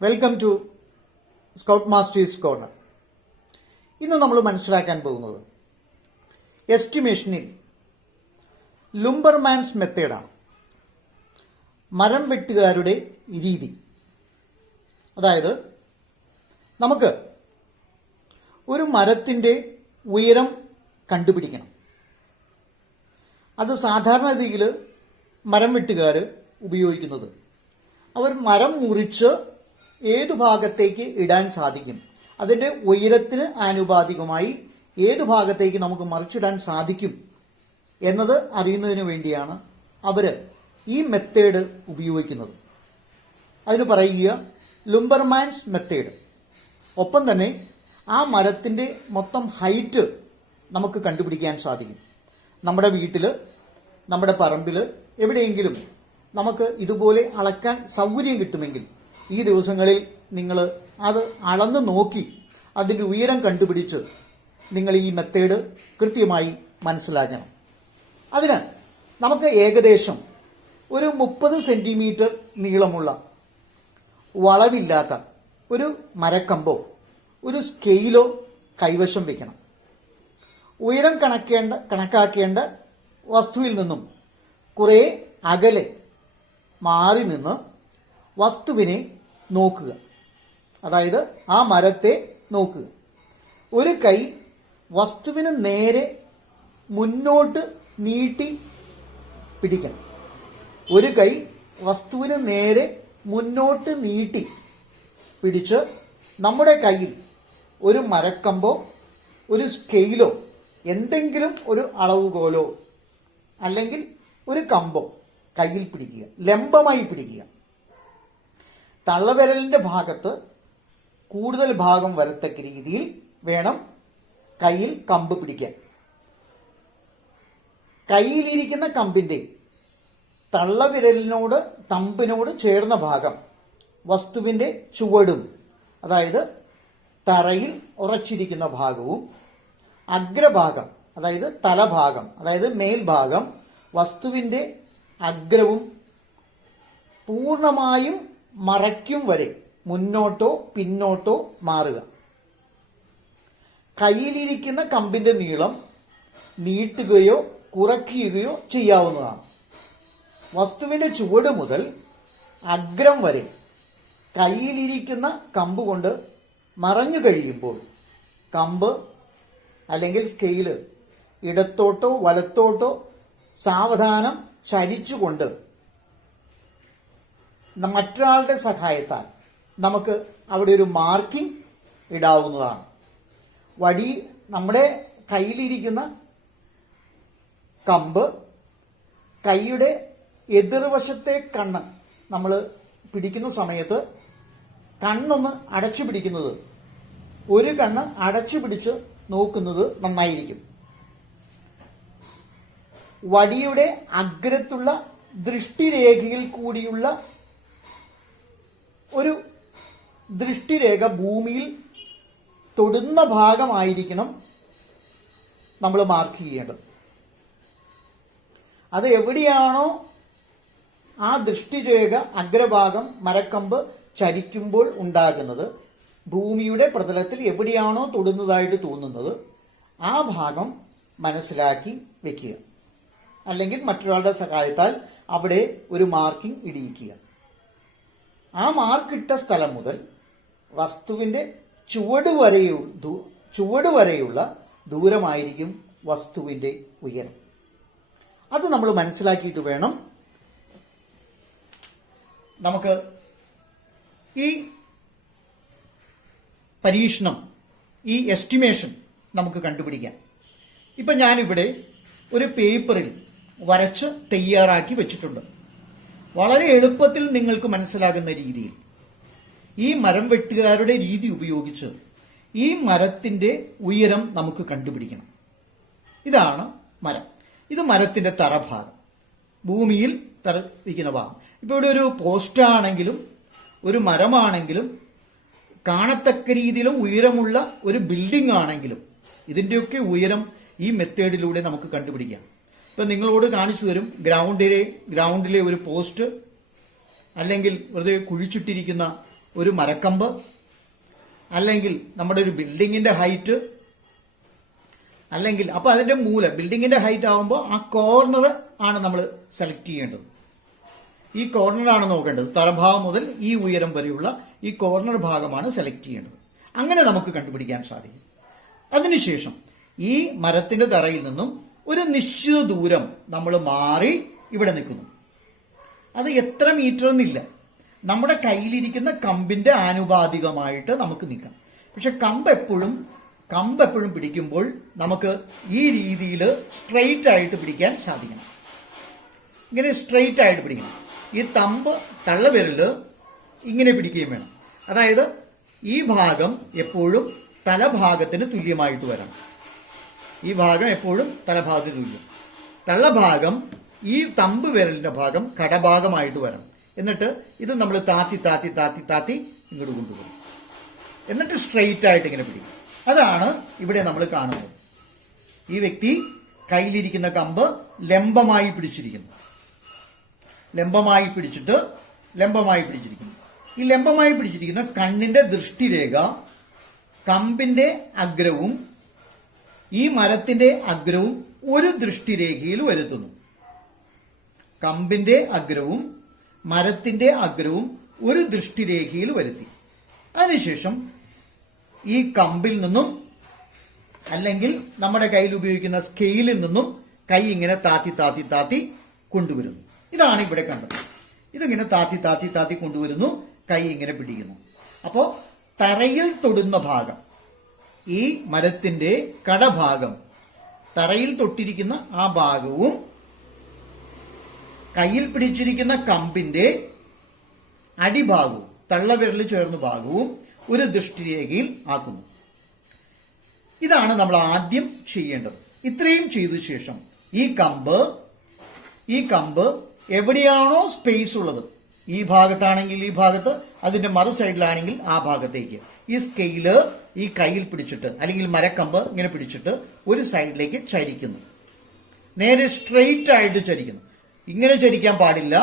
Welcome to scout masters corner. ഇന്ന് നമ്മൾ മനസ്സിലാക്കാൻ പോകുന്നത് എസ്റ്റിമേഷനിൽ ലുംബർമാൻസ് മെത്തേഡാണ്. മരം വെട്ടുകാരുടെ രീതി. അതായത് നമുക്ക് ഒരു മരത്തിൻ്റെ ഉയരം കണ്ടുപിടിക്കണം. അത് സാധാരണഗതിയിൽ മരം വെട്ടുകാർ ഉപയോഗിക്കുന്നത് അവർ മരം മുറിച്ച് ഏതു ഭാഗത്തേക്ക് ഇടാൻ സാധിക്കും, അതിൻ്റെ ഉയരത്തിന് ആനുപാതികമായി ഏതു ഭാഗത്തേക്ക് നമുക്ക് മറിച്ചിടാൻ സാധിക്കും എന്നത് അറിയുന്നതിന് വേണ്ടിയാണ് അവർ ഈ മെത്തേഡ് ഉപയോഗിക്കുന്നത്. അതിന് പറയുക ലുംബർമാൻസ് മെത്തേഡ്. ഒപ്പം തന്നെ ആ മരത്തിൻ്റെ മൊത്തം ഹൈറ്റ് നമുക്ക് കണ്ടുപിടിക്കാൻ സാധിക്കും. നമ്മുടെ വീട്ടിൽ, നമ്മുടെ പറമ്പിൽ എവിടെയെങ്കിലും നമുക്ക് ഇതുപോലെ അളക്കാൻ സൗകര്യം കിട്ടുമെങ്കിൽ ഈ ദിവസങ്ങളിൽ നിങ്ങൾ അത് അളന്ന് നോക്കി അതിൻ്റെ ഉയരം കണ്ടുപിടിച്ച് നിങ്ങൾ ഈ മെത്തേഡ് കൃത്യമായി മനസ്സിലാക്കണം. അതിന് നമുക്ക് ഏകദേശം ഒരു 30 സെൻറ്റിമീറ്റർ നീളമുള്ള വളവില്ലാത്ത ഒരു മരക്കമ്പോ ഒരു സ്കെയിലോ കൈവശം വയ്ക്കണം. ഉയരം കണക്കാക്കേണ്ട വസ്തുവിൽ നിന്നും കുറേ അകലെ മാറി നിന്ന് വസ്തുവിനെ നോക്കുക. അതായത് ആ മരത്തെ നോക്കുക. ഒരു കൈ വസ്തുവിന് നേരെ മുന്നോട്ട് നീട്ടി പിടിക്കണം. ഒരു കൈ വസ്തുവിന് നേരെ മുന്നോട്ട് നീട്ടി പിടിച്ച് നമ്മുടെ കയ്യിൽ ഒരു മരക്കമ്പോ ഒരു സ്കെയിലോ എന്തെങ്കിലും ഒരു അളവുകോലോ അല്ലെങ്കിൽ ഒരു കമ്പോ കയ്യിൽ പിടിക്കുക, ലംബമായി പിടിക്കുക. തള്ളവിരലിന്റെ ഭാഗത്ത് കൂടുതൽ ഭാഗം വരത്തക്ക രീതിയിൽ വേണം കയ്യിൽ കമ്പ് പിടിക്കാൻ. കയ്യിലിരിക്കുന്ന കമ്പിന്റെ തള്ളവിരലിനോട് തമ്പിനോട് ചേർന്ന ഭാഗം വസ്തുവിന്റെ ചുവടും, അതായത് തറയിൽ ഉറച്ചിരിക്കുന്ന ഭാഗവും, അഗ്രഭാഗം അതായത് തലഭാഗം അതായത് മേൽഭാഗം വസ്തുവിന്റെ അഗ്രവും പൂർണ്ണമായും മറയ്ക്കും വരെ മുന്നോട്ടോ പിന്നോട്ടോ മാറുക. കയ്യിലിരിക്കുന്ന കമ്പിന്റെ നീളം നീട്ടുകയോ കുറയ്ക്കുകയോ ചെയ്യാവുന്നതാണ്. വസ്തുവിന്റെ ചുവട് മുതൽ അഗ്രം വരെ കയ്യിലിരിക്കുന്ന കമ്പ് കൊണ്ട് മറഞ്ഞു കഴിയുമ്പോൾ കമ്പ് അല്ലെങ്കിൽ സ്കെയില് ഇടത്തോട്ടോ വലത്തോട്ടോ സാവധാനം ചരിച്ചുകൊണ്ട് മറ്റൊരാളുടെ സഹായത്താൽ നമുക്ക് അവിടെ ഒരു മാർക്കിംഗ് ഇടാവുന്നതാണ്. നമ്മുടെ കയ്യിലിരിക്കുന്ന കമ്പ് കൈയുടെ എതിർവശത്തെ കണ്ണ് നമ്മൾ പിടിക്കുന്ന സമയത്ത് കണ്ണൊന്ന് അടച്ചു പിടിക്കുന്നത്, ഒരു കണ്ണ് അടച്ചു പിടിച്ച് നോക്കുന്നത് നന്നായിരിക്കും. വടിയുടെ അഗ്രത്തുള്ള ദൃഷ്ടിരേഖയിൽ കൂടിയുള്ള ഒരു ദൃഷ്ടിരേഖ ഭൂമിയിൽ തൊടുന്ന ഭാഗമായിരിക്കണം നമ്മൾ മാർക്ക് ചെയ്യേണ്ടത്. അത് എവിടെയാണോ ആ ദൃഷ്ടിരേഖ അഗ്രഭാഗം മരക്കമ്പ് ചരിക്കുമ്പോൾ ഉണ്ടാകുന്നത്, ഭൂമിയുടെ പ്രതലത്തിൽ എവിടെയാണോ തൊടുന്നതായിട്ട് തോന്നുന്നത് ആ ഭാഗം മനസ്സിലാക്കി വെക്കുക. അല്ലെങ്കിൽ മറ്റൊരാളുടെ സഹായത്താൽ അവിടെ ഒരു മാർക്കിംഗ് ഇടിയിക്കുക. ആ മാർക്കിട്ട സ്ഥലം മുതൽ വസ്തുവിന്റെ ചുവട് വരെയുള്ള ദൂരമായിരിക്കും വസ്തുവിന്റെ ഉയരം. അത് നമ്മൾ മനസ്സിലാക്കിയിട്ട് വേണം നമുക്ക് ഈ പരീക്ഷണം, ഈ എസ്റ്റിമേഷൻ നമുക്ക് കണ്ടുപിടിക്കാൻ. ഇപ്പൊ ഞാനിവിടെ ഒരു പേപ്പറിൽ വരച്ച് തയ്യാറാക്കി വെച്ചിട്ടുണ്ട്. വളരെ എളുപ്പത്തിൽ നിങ്ങൾക്ക് മനസ്സിലാകുന്ന രീതിയിൽ ഈ മരം വെട്ടുകാരുടെ രീതി ഉപയോഗിച്ച് ഈ മരത്തിന്റെ ഉയരം നമുക്ക് കണ്ടുപിടിക്കണം. ഇതാണ് മരം. ഇത് മരത്തിന്റെ തറഭാഗം, ഭൂമിയിൽ തറപ്പിക്കുന്ന ഭാഗം. ഇപ്പൊ ഇവിടെ ഒരു പോസ്റ്റ് ആണെങ്കിലും ഒരു മരമാണെങ്കിലും കാണത്തക്ക രീതിയിലും ഉയരമുള്ള ഒരു ബിൽഡിംഗ് ആണെങ്കിലും ഇതിന്റെയൊക്കെ ഉയരം ഈ മെത്തേഡിലൂടെ നമുക്ക് കണ്ടുപിടിക്കാം. ഇപ്പൊ നിങ്ങളോട് കാണിച്ചു തരും ഗ്രൗണ്ടിലെ ഒരു പോസ്റ്റ് അല്ലെങ്കിൽ വെറുതെ കുഴിച്ചിട്ടിരിക്കുന്ന ഒരു മരക്കമ്പ്, അല്ലെങ്കിൽ നമ്മുടെ ഒരു ബിൽഡിങ്ങിന്റെ ഹൈറ്റ്, അല്ലെങ്കിൽ അപ്പൊ അതിന്റെ മൂല ബിൽഡിങ്ങിന്റെ ഹൈറ്റ് ആകുമ്പോൾ ആ കോർണർ ആണ് നമ്മൾ സെലക്ട് ചെയ്യേണ്ടത്. ഈ കോർണറാണ് നോക്കേണ്ടത്. തലഭാഗം മുതൽ ഈ ഉയരം വരെയുള്ള ഈ കോർണർ ഭാഗമാണ് സെലക്ട് ചെയ്യേണ്ടത്. അങ്ങനെ നമുക്ക് കണ്ടുപിടിക്കാൻ സാധിക്കും. അതിനുശേഷം ഈ മരത്തിന്റെ തറയിൽ നിന്നും ഒരു നിശ്ചിത ദൂരം നമ്മൾ മാറി ഇവിടെ നിൽക്കുന്നു. അത് എത്ര മീറ്റർ എന്നില്ല, നമ്മുടെ കയ്യിലിരിക്കുന്ന കമ്പിന്റെ ആനുപാതികമായിട്ട് നമുക്ക് നിൽക്കാം. പക്ഷെ കമ്പ് എപ്പോഴും പിടിക്കുമ്പോൾ നമുക്ക് ഈ രീതിയിൽ സ്ട്രെയിറ്റ് ആയിട്ട് പിടിക്കാൻ സാധിക്കണം. ഇങ്ങനെ സ്ട്രെയിറ്റ് ആയിട്ട് പിടിക്കണം. ഈ തള്ളവിരല് ഇങ്ങനെ പിടിക്കുകയും വേണം. അതായത് ഈ ഭാഗം എപ്പോഴും തലഭാഗത്തിന് തുല്യമായിട്ട് വരണം. ഈ ഭാഗം എപ്പോഴും തലഭാഗത്തിന് തുല്യം. തള്ളഭാഗം ഈ തമ്പ് വിരലിന്റെ ഭാഗം കടഭാഗമായിട്ട് വരണം. എന്നിട്ട് ഇത് നമ്മൾ താത്തി ഇങ്ങോട്ട് കൊണ്ടുപോകും. എന്നിട്ട് സ്ട്രെയിറ്റ് ആയിട്ട് ഇങ്ങനെ പിടിക്കും. അതാണ് ഇവിടെ നമ്മൾ കാണുന്നത്. ഈ വ്യക്തി കയ്യിലിരിക്കുന്ന കമ്പ് ലംബമായി പിടിച്ചിരിക്കുന്നു. ലംബമായി പിടിച്ചിരിക്കുന്നു. ഈ ലംബമായി പിടിച്ചിരിക്കുന്ന കണ്ണിന്റെ ദൃഷ്ടിരേഖ കമ്പിന്റെ അഗ്രവും ഈ മരത്തിന്റെ അഗ്രവും ഒരു ദൃഷ്ടിരേഖയിൽ വരുത്തുന്നു. കമ്പിന്റെ അഗ്രവും മരത്തിന്റെ അഗ്രവും ഒരു ദൃഷ്ടിരേഖയിൽ വരുത്തി. അതിനുശേഷം ഈ കമ്പിൽ നിന്നും അല്ലെങ്കിൽ നമ്മുടെ കയ്യിൽ ഉപയോഗിക്കുന്ന സ്കെയിലിൽ നിന്നും കൈ ഇങ്ങനെ താത്തി കൊണ്ടുവരുന്നു. ഇതാണ് ഇവിടെ കണ്ടത്. ഇതിങ്ങനെ താത്തി കൊണ്ടുവരുന്നു. കൈ ഇങ്ങനെ പിടിക്കുന്നു. അപ്പോ തറയിൽ തൊടുന്ന ഭാഗം, ഈ മരത്തിന്റെ കടഭാഗം, തറയിൽ തൊട്ടിരിക്കുന്ന ആ ഭാഗവും കയ്യിൽ പിടിച്ചിരിക്കുന്ന കമ്പിന്റെ അടിഭാഗവും തള്ളവിരൽ ചേർന്ന ഭാഗവും ഒരു ദൃഷ്ടിരേഖയിൽ ആക്കുന്നു. ഇതാണ് നമ്മൾ ആദ്യം ചെയ്യേണ്ടത്. ഇത്രയും ചെയ്ത ശേഷം ഈ കമ്പ് എവിടെയാണോ സ്പേസ് ഉള്ളത്, ഈ ഭാഗത്താണെങ്കിൽ ഈ ഭാഗത്ത്, അതിന്റെ മറു സൈഡിലാണെങ്കിൽ ആ ഭാഗത്തേക്ക് ഈ സ്കെയില് ഈ കയ്യിൽ പിടിച്ചിട്ട് അല്ലെങ്കിൽ മരക്കമ്പ് ഇങ്ങനെ പിടിച്ചിട്ട് ഒരു സൈഡിലേക്ക് ചരിക്കുന്നു. നേരെ സ്ട്രെയിറ്റ് ആയിട്ട് ചരിക്കുന്നു. ഇങ്ങനെ ചരിക്കാൻ പാടില്ല.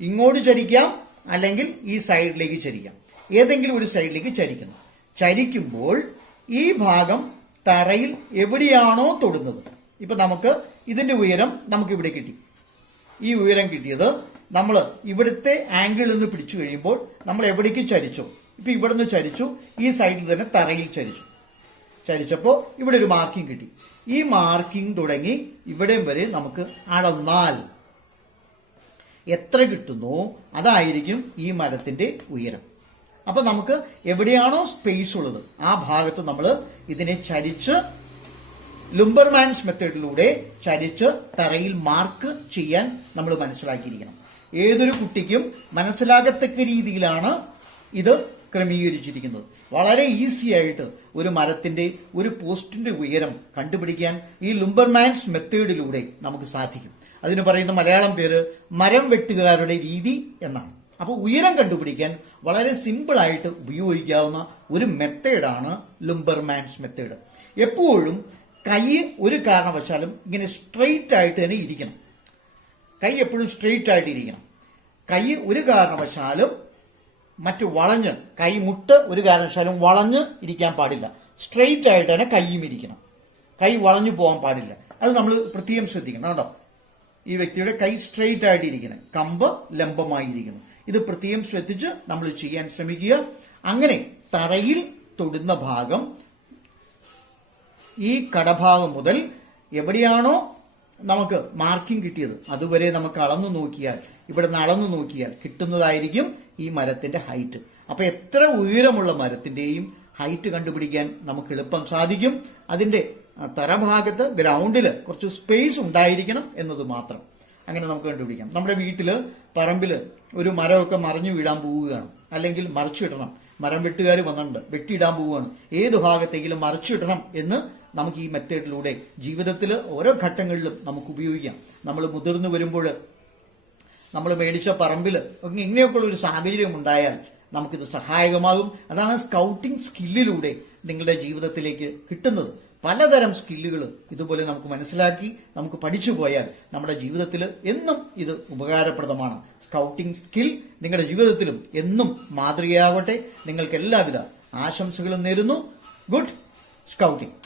ഇങ്ങോട്ട് ചരിക്കാം, അല്ലെങ്കിൽ ഈ സൈഡിലേക്ക് ചരിക്കാം. ഏതെങ്കിലും ഒരു സൈഡിലേക്ക് ചരിക്കുന്നു. ചരിക്കുമ്പോൾ ഈ ഭാഗം തറയിൽ എവിടെയാണോ തൊടുന്നത്, ഇപ്പൊ നമുക്ക് ഇതിന്റെ ഉയരം നമുക്ക് ഇവിടെ കിട്ടി. ഈ ഉയരം കിട്ടിയത് നമ്മൾ ഇവിടുത്തെ ആംഗിളിൽ നിന്ന് പിടിച്ചു കഴിയുമ്പോൾ നമ്മൾ എവിടേക്ക് ചരിച്ചോ, ഇപ്പൊ ഇവിടെ നിന്ന് ചരിച്ചു, ഈ സൈഡിൽ തന്നെ തറയിൽ ചരിച്ചപ്പോ ഇവിടെ ഒരു മാർക്കിംഗ് കിട്ടി. ഈ മാർക്കിംഗ് തുടങ്ങി ഇവിടം വരെ നമുക്ക് അളന്നാൽ എത്ര കിട്ടുന്നോ അതായിരിക്കും ഈ മരത്തിന്റെ ഉയരം. അപ്പൊ നമുക്ക് എവിടെയാണോ സ്പേസ് ഉള്ളത് ആ ഭാഗത്ത് നമ്മൾ ഇതിനെ ചരിച്ച് ലുംബർമാൻസ് മെത്തേഡിലൂടെ ചരിച്ച് തറയിൽ മാർക്ക് ചെയ്യാൻ നമ്മൾ മനസ്സിലാക്കിയിരിക്കണം. ഏതൊരു കുട്ടിക്കും മനസ്സിലാകത്തക്ക രീതിയിലാണ് ഇത് ക്രമീകരിച്ചിരിക്കുന്നത്. വളരെ ഈസി ആയിട്ട് ഒരു മരത്തിന്റെ ഒരു പോസ്റ്റിന്റെ ഉയരം കണ്ടുപിടിക്കാൻ ഈ ലുംബർമാൻസ് മെത്തേഡിലൂടെ നമുക്ക് സാധിക്കും. അതിന് പറയുന്ന മലയാളം പേര് മരം വെട്ടുകാരുടെ രീതി എന്നാണ്. അപ്പോൾ ഉയരം കണ്ടുപിടിക്കാൻ വളരെ സിമ്പിൾ ആയിട്ട് ഉപയോഗിക്കാവുന്ന ഒരു മെത്തേഡാണ് ലുംബർമാൻസ് മെത്തേഡ്. എപ്പോഴും കൈ ഒരു കാരണവശാലും ഇങ്ങനെ സ്ട്രെയിറ്റ് ആയിട്ട് തന്നെ ഇരിക്കണം. കൈ എപ്പോഴും സ്ട്രെയിറ്റ് ആയിട്ട് ഇരിക്കണം. കൈ ഒരു കാരണവശാലും മറ്റു വളഞ്ഞ്, കൈമുട്ട് ഒരു കാരണവശാലും വളഞ്ഞ് ഇരിക്കാൻ പാടില്ല. സ്ട്രെയിറ്റ് ആയിട്ട് തന്നെ കൈയും ഇരിക്കണം. കൈ വളഞ്ഞു പോകാൻ പാടില്ല. അത് നമ്മൾ പ്രത്യേകം ശ്രദ്ധിക്കണം കേട്ടോ. ഈ വ്യക്തിയുടെ കൈ സ്ട്രെയിറ്റ് ആയിട്ട് ഇരിക്കുന്നത്, കമ്പ് ലംബമായിരിക്കുന്നു. ഇത് പ്രത്യേകം ശ്രദ്ധിച്ച് നമ്മൾ ചെയ്യാൻ ശ്രമിക്കുക. അങ്ങനെ തറയിൽ തൊടുന്ന ഭാഗം ഈ കടഭാഗം മുതൽ എവിടെയാണോ നമുക്ക് മാർക്കിംഗ് കിട്ടിയത് അതുവരെ നമുക്ക് അളന്നു നോക്കിയാൽ, ഇവിടെ നിന്ന് അളന്നു നോക്കിയാൽ കിട്ടുന്നതായിരിക്കും ഈ മരത്തിന്റെ ഹൈറ്റ്. അപ്പൊ എത്ര ഉയരമുള്ള മരത്തിന്റെയും ഹൈറ്റ് കണ്ടുപിടിക്കാൻ നമുക്ക് എളുപ്പം സാധിക്കും. അതിന്റെ തറഭാഗത്ത് ഗ്രൗണ്ടില് കുറച്ച് സ്പേസ് ഉണ്ടായിരിക്കണം എന്നത് മാത്രം. അങ്ങനെ നമുക്ക് കണ്ടുപിടിക്കാം. നമ്മുടെ വീട്ടില് പറമ്പില് ഒരു മരമൊക്കെ മറിഞ്ഞു വീഴാൻ പോവുകയാണ്, അല്ലെങ്കിൽ മറിച്ചിടണം, മരം വെട്ടുകാർ വന്നിട്ടുണ്ട്, വെട്ടിയിടാൻ പോവുകയാണ്, ഏത് ഭാഗത്തെങ്കിലും മറിച്ചിടണം എന്ന് നമുക്ക് ഈ മെത്തേഡിലൂടെ ജീവിതത്തിൽ ഓരോ ഘട്ടങ്ങളിലും നമുക്ക് ഉപയോഗിക്കാം. നമ്മൾ മുതിർന്നു വരുമ്പോൾ നമ്മൾ മേടിച്ച പറമ്പിൽ ഇങ്ങനെയൊക്കെയുള്ള ഒരു സാഹചര്യം ഉണ്ടായാൽ നമുക്കിത് സഹായകമാകും. അതാണ് സ്കൗട്ടിംഗ് സ്കില്ലിലൂടെ നിങ്ങളുടെ ജീവിതത്തിലേക്ക് കിട്ടുന്നത്. പലതരം സ്കില്ലുകൾ ഇതുപോലെ നമുക്ക് മനസ്സിലാക്കി നമുക്ക് പഠിച്ചു പോയാൽ നമ്മുടെ ജീവിതത്തിൽ എന്നും ഇത് ഉപകാരപ്രദമാണ്. സ്കൗട്ടിംഗ് സ്കിൽ നിങ്ങളുടെ ജീവിതത്തിലും എന്നും മാതൃകയാവട്ടെ. നിങ്ങൾക്ക് എല്ലാവിധ ആശംസകളും നേരുന്നു. Good scouting.